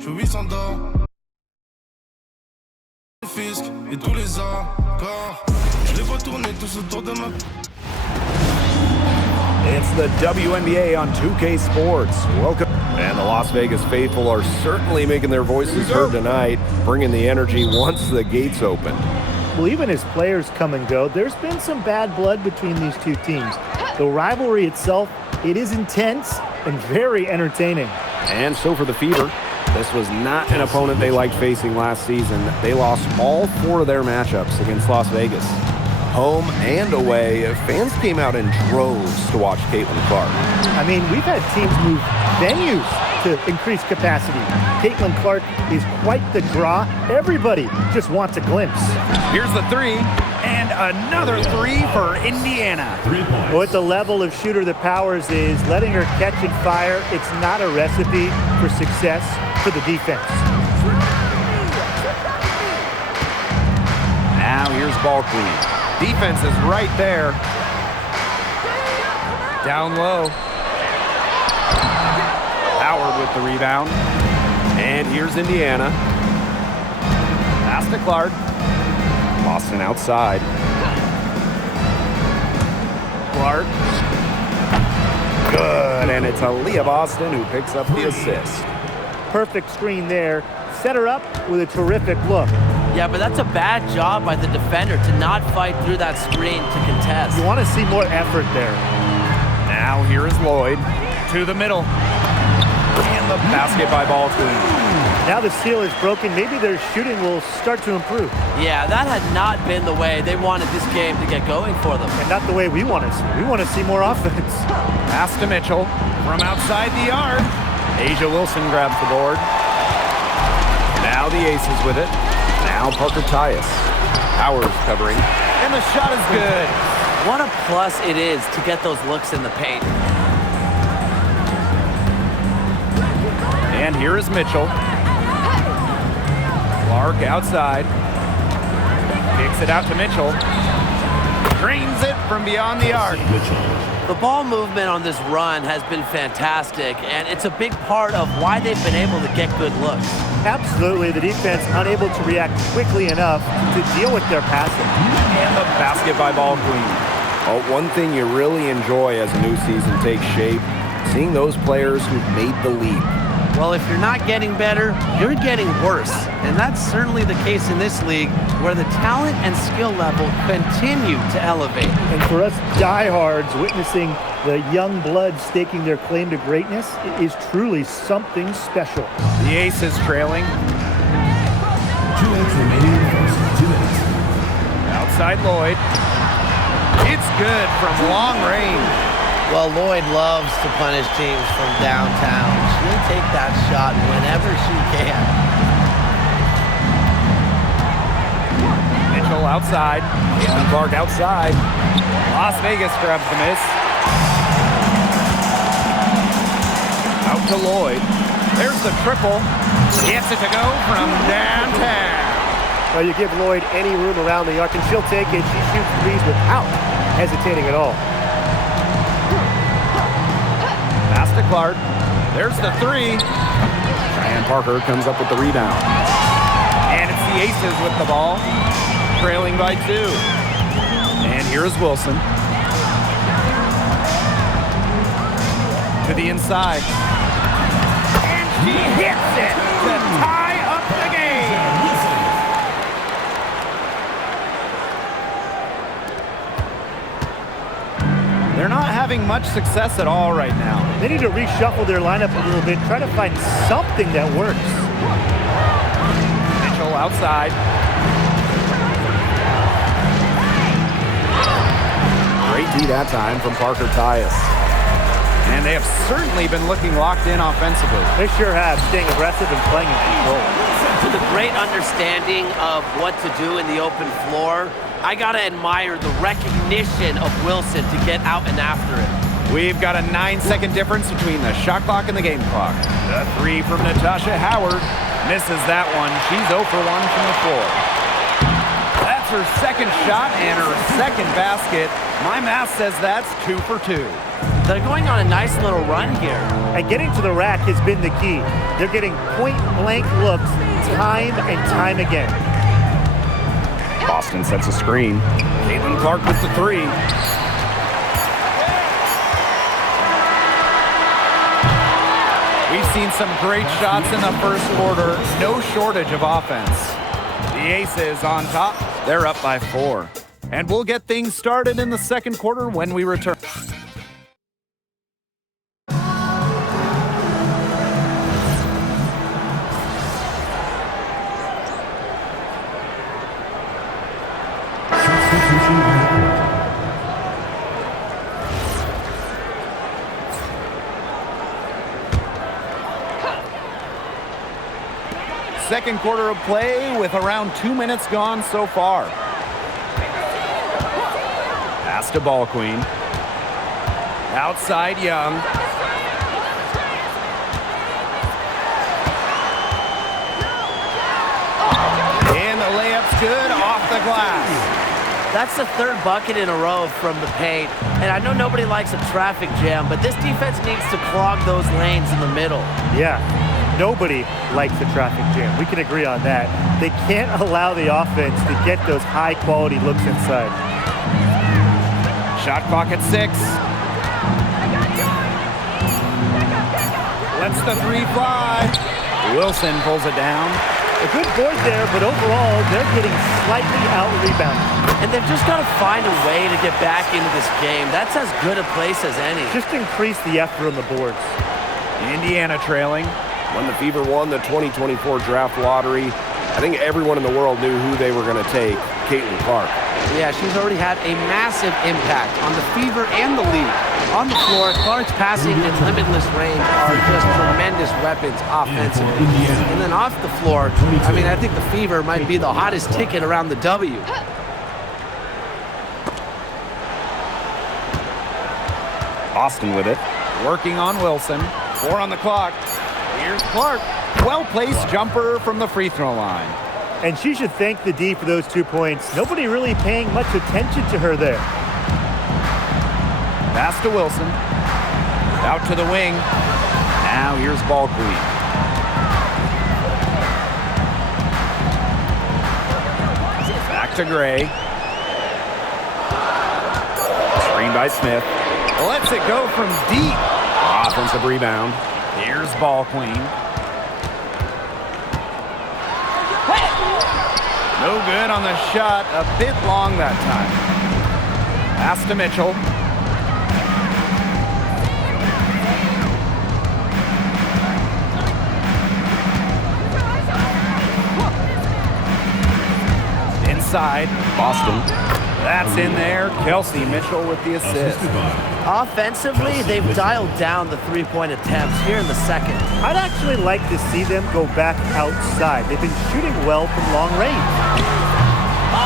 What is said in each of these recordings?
je vis sans dents. Fisc et tous les accords, je les vois tourner tous autour de ma. It's the WNBA on 2K Sports. Welcome. And the Las Vegas faithful are certainly making their voices heard tonight, bringing the energy once the gates open. Well, even as players come and go, there's been some bad blood between these two teams. The rivalry itself, it is intense and very entertaining. And so for the Fever, this was not an opponent they liked facing last season. They lost all 4 of their matchups against Las Vegas. Home and away, fans came out in droves to watch Caitlin Clark. I mean, we've had teams move venues to increase capacity. Caitlin Clark is quite the draw. Everybody just wants a glimpse. Here's the 3, and another 3 for Indiana. Well, at the level of shooter that Powers is, letting her catch and fire, it's not a recipe for success for the defense. Now here's ball clean. Defense is right there. Down low. Howard with the rebound. And here's Indiana. Pass to Clark. Boston outside. Clark. Good. And it's Aaliyah Boston who picks up the assist. Perfect screen there. Set her up with a terrific look. Yeah, but that's a bad job by the defender to not fight through that screen to contest. You want to see more effort there. Now here is Lloyd to the middle. And the basket by ball queen. Now the seal is broken. Maybe their shooting will start to improve. Yeah, that had not been the way they wanted this game to get going for them. And not the way we want to see. We want to see more offense. Pass to Mitchell from outside the arc. Asia Wilson grabs the board. Now the Aces with it. Now Parker Tyus. Howard's covering. And the shot is good. What a plus it is to get those looks in the paint. And here is Mitchell. Clark outside. Kicks it out to Mitchell. Drains it from beyond the arc. The ball movement on this run has been fantastic, and it's a big part of why they've been able to get good looks. Absolutely, the defense unable to react quickly enough to deal with their passing. And the basket by ball queen. Well, one thing you really enjoy as a new season takes shape, seeing those players who've made the leap. Well, if you're not getting better, you're getting worse. And that's certainly the case in this league, where the talent and skill level continue to elevate. And for us diehards, witnessing the young blood staking their claim to greatness is truly something special. The Aces trailing. 2 minutes remaining in the first 2 minutes. Outside Lloyd. It's good from long range. Well, Lloyd loves to punish teams from downtown. She'll take that shot whenever she can. Mitchell outside. Caitlin Clark outside. Las Vegas grabs the miss. Out to Lloyd. There's the triple. Gets it to go from downtown. Well, you give Lloyd any room around the arc, and she'll take it. She shoots threes without hesitating at all. Pass to Clark. There's the 3. Cheyenne Parker comes up with the rebound. And it's the Aces with the ball, trailing by 2. And here's Wilson. To the inside. And she hits it to tie up the game. They're not having much success at all right now. They need to reshuffle their lineup a little bit, try to find something that works. Mitchell outside. Great D that time from Parker Tyus. And they have certainly been looking locked in offensively. They sure have, staying aggressive and playing in control. With a great understanding of what to do in the open floor, I gotta admire the recognition of Wilson to get out and after it. We've got a 9-second difference between the shot clock and the game clock. The 3 from Natasha Howard. Misses that one. She's 0 for 1 from the floor. That's her second shot and her second basket. My math says that's 2 for 2. They're going on a nice little run here. And getting to the rack has been the key. They're getting point-blank looks time and time again. Boston sets a screen. Caitlin Clark with the three. We've seen some great shots in the first quarter. No shortage of offense. The Aces on top. They're up by 4. And we'll get things started in the second quarter when we return. Second quarter of play with around 2 minutes gone so far. Pass to Ball Queen. Outside Young. And the layup's good off the glass. That's the third bucket in a row from the paint. And I know nobody likes a traffic jam, but this defense needs to clog those lanes in the middle. Yeah, nobody likes a traffic jam. We can agree on that. They can't allow the offense to get those high-quality looks inside. Shot clock at 6. Lets the three fly. Wilson pulls it down. A good board there, but overall, they're getting slightly out-rebounded. And they've just got to find a way to get back into this game. That's as good a place as any. Just increase the effort on the boards. Indiana trailing. When the Fever won the 2024 draft lottery, I think everyone in the world knew who they were going to take, Caitlin Clark. Yeah, she's already had a massive impact on the Fever and the league. On the floor, Clark's passing and limitless range are just tremendous weapons offensively. And then off the floor, I mean, I think the Fever might be the hottest ticket around the W. Boston with it. Working on Wilson. 4 on the clock. Here's Clark. Well-placed jumper from the free throw line. And she should thank the D for those 2 points. Nobody really paying much attention to her there. Pass to Wilson. Out to the wing. Now here's Ball Queen. Back to Gray. Screen by Smith. Lets it go from deep. Offensive rebound. Here's Ball Queen. No good on the shot. A bit long that time. Pass to Mitchell. Inside. Boston. That's in there. Kelsey Mitchell with the assist. Offensively, they've dialed down the three-point attempts here in the second. I'd actually like to see them go back outside. They've been shooting well from long range.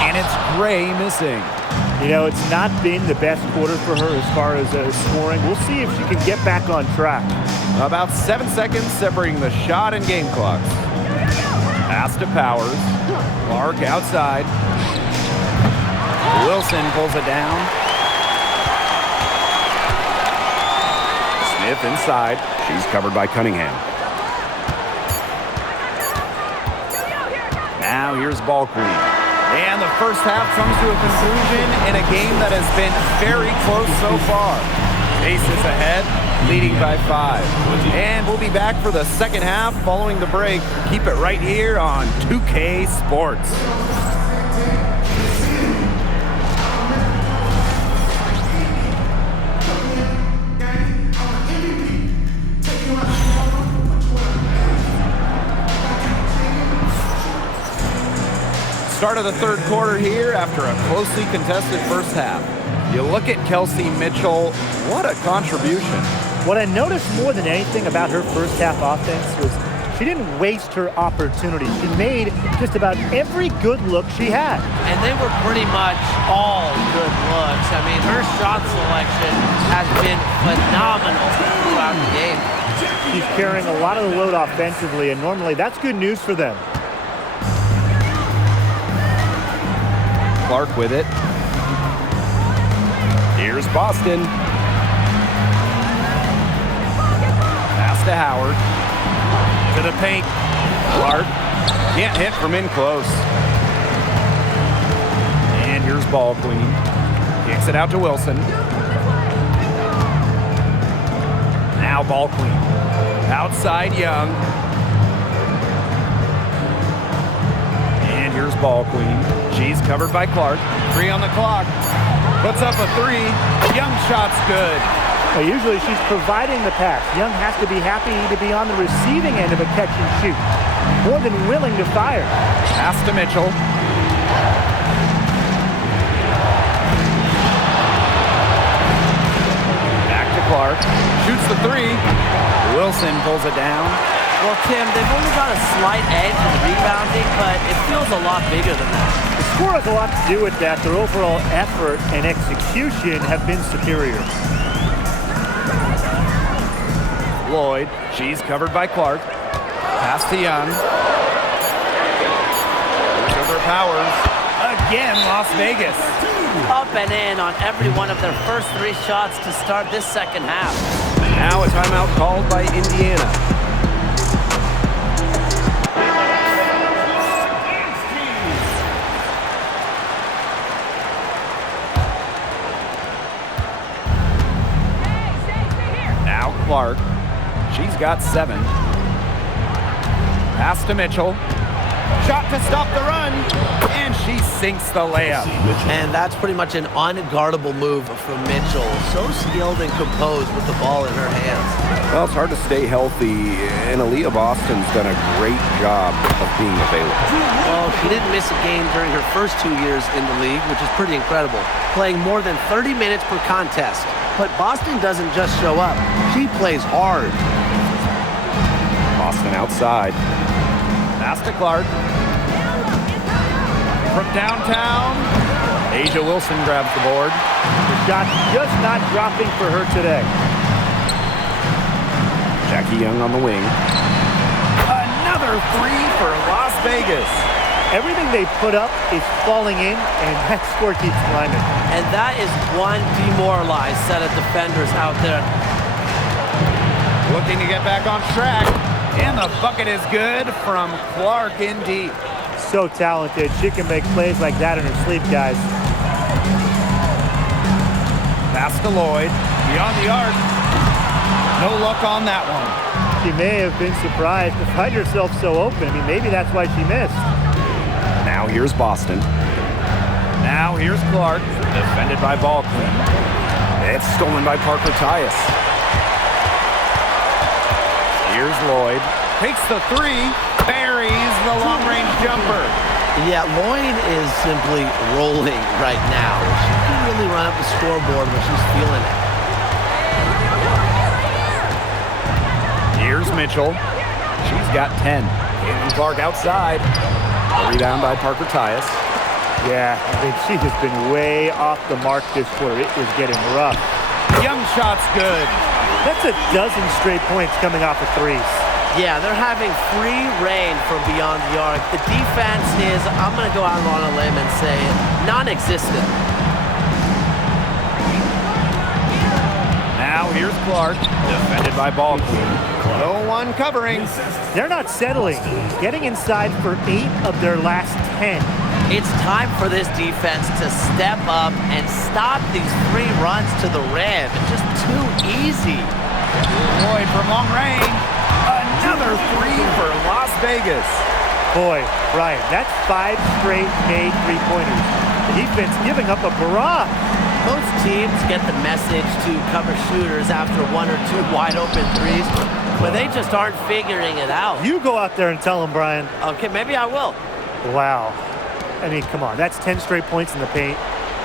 And it's Gray missing. You know, it's not been the best quarter for her as far as scoring. We'll see if she can get back on track. About 7 seconds separating the shot and game clocks. Pass to Powers. Clark outside. Wilson pulls it down. Smith inside. She's covered by Cunningham. Now here's Ball Queen. And the first half comes to a conclusion in a game that has been very close so far. Aces ahead, leading by 5. And we'll be back for the second half following the break. Keep it right here on 2K Sports. Start of the third quarter here after a closely contested first half. You look at Kelsey Mitchell, what a contribution. What I noticed more than anything about her first half offense was she didn't waste her opportunity. She made just about every good look she had. And they were pretty much all good looks. I mean, her shot selection has been phenomenal throughout the game. She's carrying a lot of the load offensively, and normally that's good news for them. Clark with it. Here's Boston. to Howard. To the paint. Clark can't hit from in close. And here's Ball Queen. Kicks it out to Wilson. Now Ball Queen. Outside Young. And here's Ball Queen. She's covered by Clark. 3 on the clock. Puts up a 3. Young shot's good. Well, usually she's providing the pass. Young has to be happy to be on the receiving end of a catch and shoot. More than willing to fire. Pass to Mitchell. Back to Clark. Shoots the 3. Wilson pulls it down. Well, Tim, they've only got a slight edge in rebounding, but it feels a lot bigger than that. The score has a lot to do with that. Their overall effort and execution have been superior. Lloyd, she's covered by Clark. Pass to Young. Over Powers. Again, Las Vegas. Up and in on every one of their first 3 shots to start this second half. Now a timeout called by Indiana. Now Clark. She's got 7. Pass to Mitchell. Shot to stop the run. And she sinks the layup. And that's pretty much an unguardable move from Mitchell. So skilled and composed with the ball in her hands. Well, it's hard to stay healthy, and Aaliyah Boston's done a great job of being available. Well, she didn't miss a game during her first 2 years in the league, which is pretty incredible. Playing more than 30 minutes per contest. But Boston doesn't just show up. She plays hard. Boston outside. Pass to Clark. From downtown, Asia Wilson grabs the board. The shot's just not dropping for her today. Jackie Young on the wing. Another 3 for Las Vegas. Everything they put up is falling in, and that score keeps climbing. And that is one demoralized set of defenders out there. Looking to get back on track. And the bucket is good from Clark in deep. So talented. She can make plays like that in her sleep, guys. Pass to Lloyd. Beyond the arc. No luck on that one. She may have been surprised to find herself so open. I mean, maybe that's why she missed. Now here's Boston. Now here's Clark. Defended by Ball Queen. It's stolen by Parker Tyus. Here's Lloyd. Takes the 3. Buries the long-range jumper. Yeah, Lloyd is simply rolling right now. She can really run up the scoreboard when she's feeling it. Here's Mitchell. She's got 10. Caitlin Clark outside. A rebound by Parker Tyus. Yeah, I mean, she has been way off the mark this quarter. It was getting rough. Young shot's good. That's a dozen straight points coming off of 3s. Yeah, they're having free reign from beyond the arc. The defense is, I'm going to go out on a limb and say, non-existent. Now here's Clark. Defended by Ball Queen. No one covering. They're not settling. Getting inside for 8 of their last 10. It's time for this defense to step up and stop these 3 runs to the rim. It's just too easy. Lloyd from long range. Another 3 for Las Vegas. Boy, Brian, that's 5 straight made 3-pointers. The defense giving up a barrage. Most teams get the message to cover shooters after 1 or 2 wide open 3s, but they just aren't figuring it out. You go out there and tell them, Brian. Okay, maybe I will. Wow. I mean, come on. That's 10 straight points in the paint.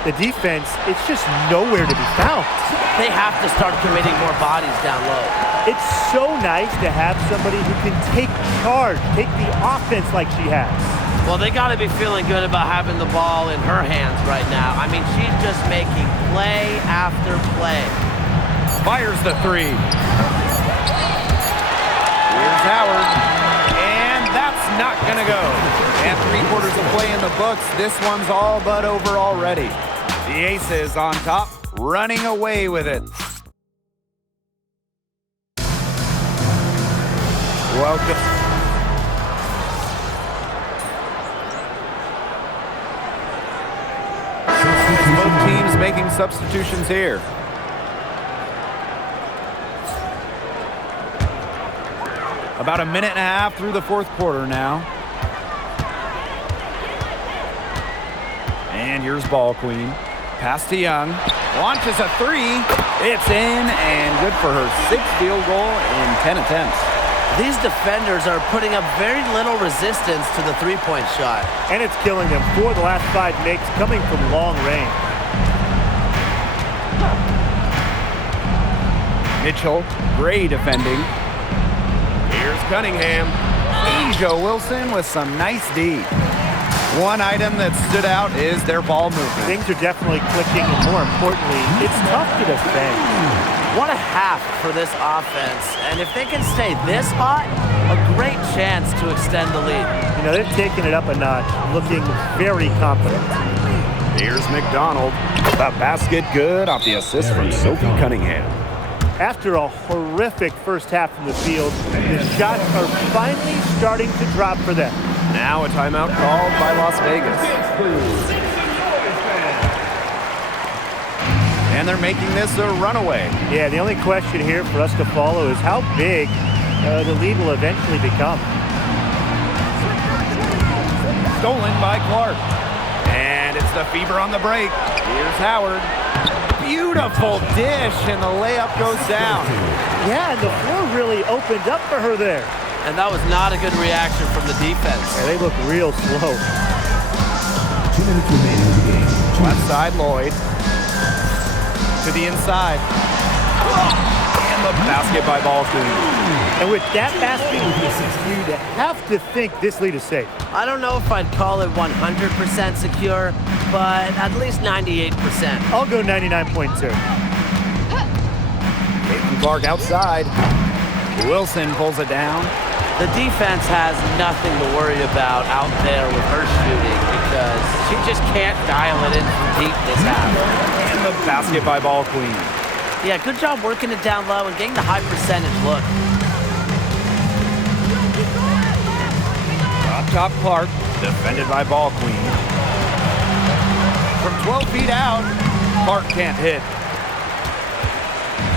The defense, it's just nowhere to be found. They have to start committing more bodies down low. It's so nice to have somebody who can take charge, take the offense like she has. Well, they got to be feeling good about having the ball in her hands right now. I mean, she's just making play after play. Fires the 3. Here's Howard. And that's not going to go. And 3/4 of play in the books. This one's all but over already. The Aces on top, running away with it. Welcome. Both teams making substitutions here. About a minute and a half through the fourth quarter now. And here's Ball Queen. Pass to Young. Launches a three. It's in and good for her 6th field goal in 10 attempts. These defenders are putting up very little resistance to the three-point shot. And it's killing them. 4 of the last 5 makes coming from long range. Mitchell, Gray defending. Here's Cunningham. Asia Wilson with some nice D. One item that stood out is their ball movement. Things are definitely clicking, and more importantly, it's tough to defend. What a half for this offense. And if they can stay this hot, a great chance to extend the lead. You know, they're taking it up a notch, looking very confident. Here's McDonald. The basket good off the assist from Sophie Cunningham. After a horrific first half from the field, the shots are finally starting to drop for them. Now a timeout called by Las Vegas. And they're making this a runaway. Yeah, the only question here for us to follow is how big the lead will eventually become. Stolen by Clark. And it's the Fever on the break. Here's Howard. Beautiful dish, and the layup goes down. Yeah, and the floor really opened up for her there. And that was not a good reaction from the defense. Yeah, they look real slow. 2 minutes remaining in the game. Left side, Lloyd. To the inside. And the basket by Ball Queen. And with that basket, you'd have to think this lead is safe. I don't know if I'd call it 100% secure, but at least 98%. I'll go 99.2. Caitlin Clark outside. Wilson pulls it down. The defense has nothing to worry about out there with her shooting because she just can't dial it in from deep this half. And the basket by Ball Queen. Yeah, good job working it down low and getting the high percentage look. Up top, Clark. Defended by Ball Queen. From 12 feet out, Clark can't hit.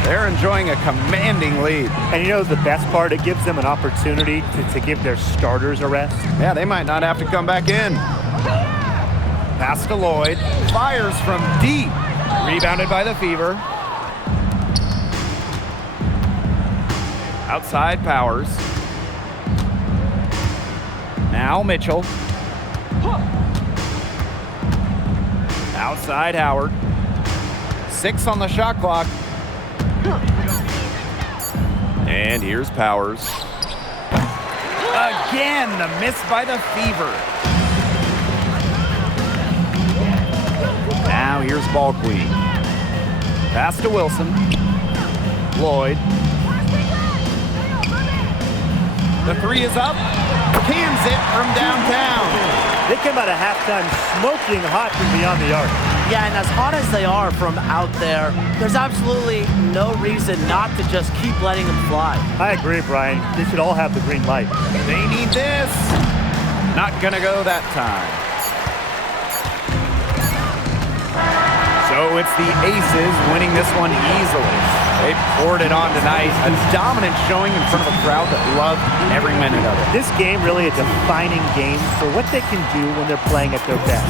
They're enjoying a commanding lead. And you know the best part? It gives them an opportunity to give their starters a rest. Yeah, they might not have to come back in. Pass to Lloyd. Fires from deep. Rebounded by the Fever. Outside Powers. Now Mitchell. Outside Howard. 6 on the shot clock. And here's Powers. Again, the miss by the Fever. Now here's Ball Queen. Pass to Wilson. Lloyd. The three is up. Cans it from downtown. They came out of halftime smoking hot from beyond the arc. Yeah, and as hot as they are from out there, there's absolutely no reason not to just keep letting them fly. I agree, Brian. They should all have the green light. They need this. Not gonna go that time. So it's the Aces winning this one easily. They poured it on tonight. A dominant showing in front of a crowd that loved every minute of it. This game really a defining game for what they can do when they're playing at their best.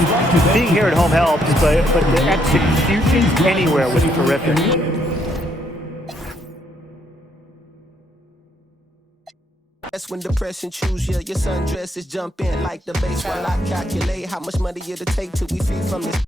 Being here at home helps, but the execution anywhere was terrific. That's when depression choose you. Your sundresses jump in like the base while I calculate how much money it'll take till we free from this.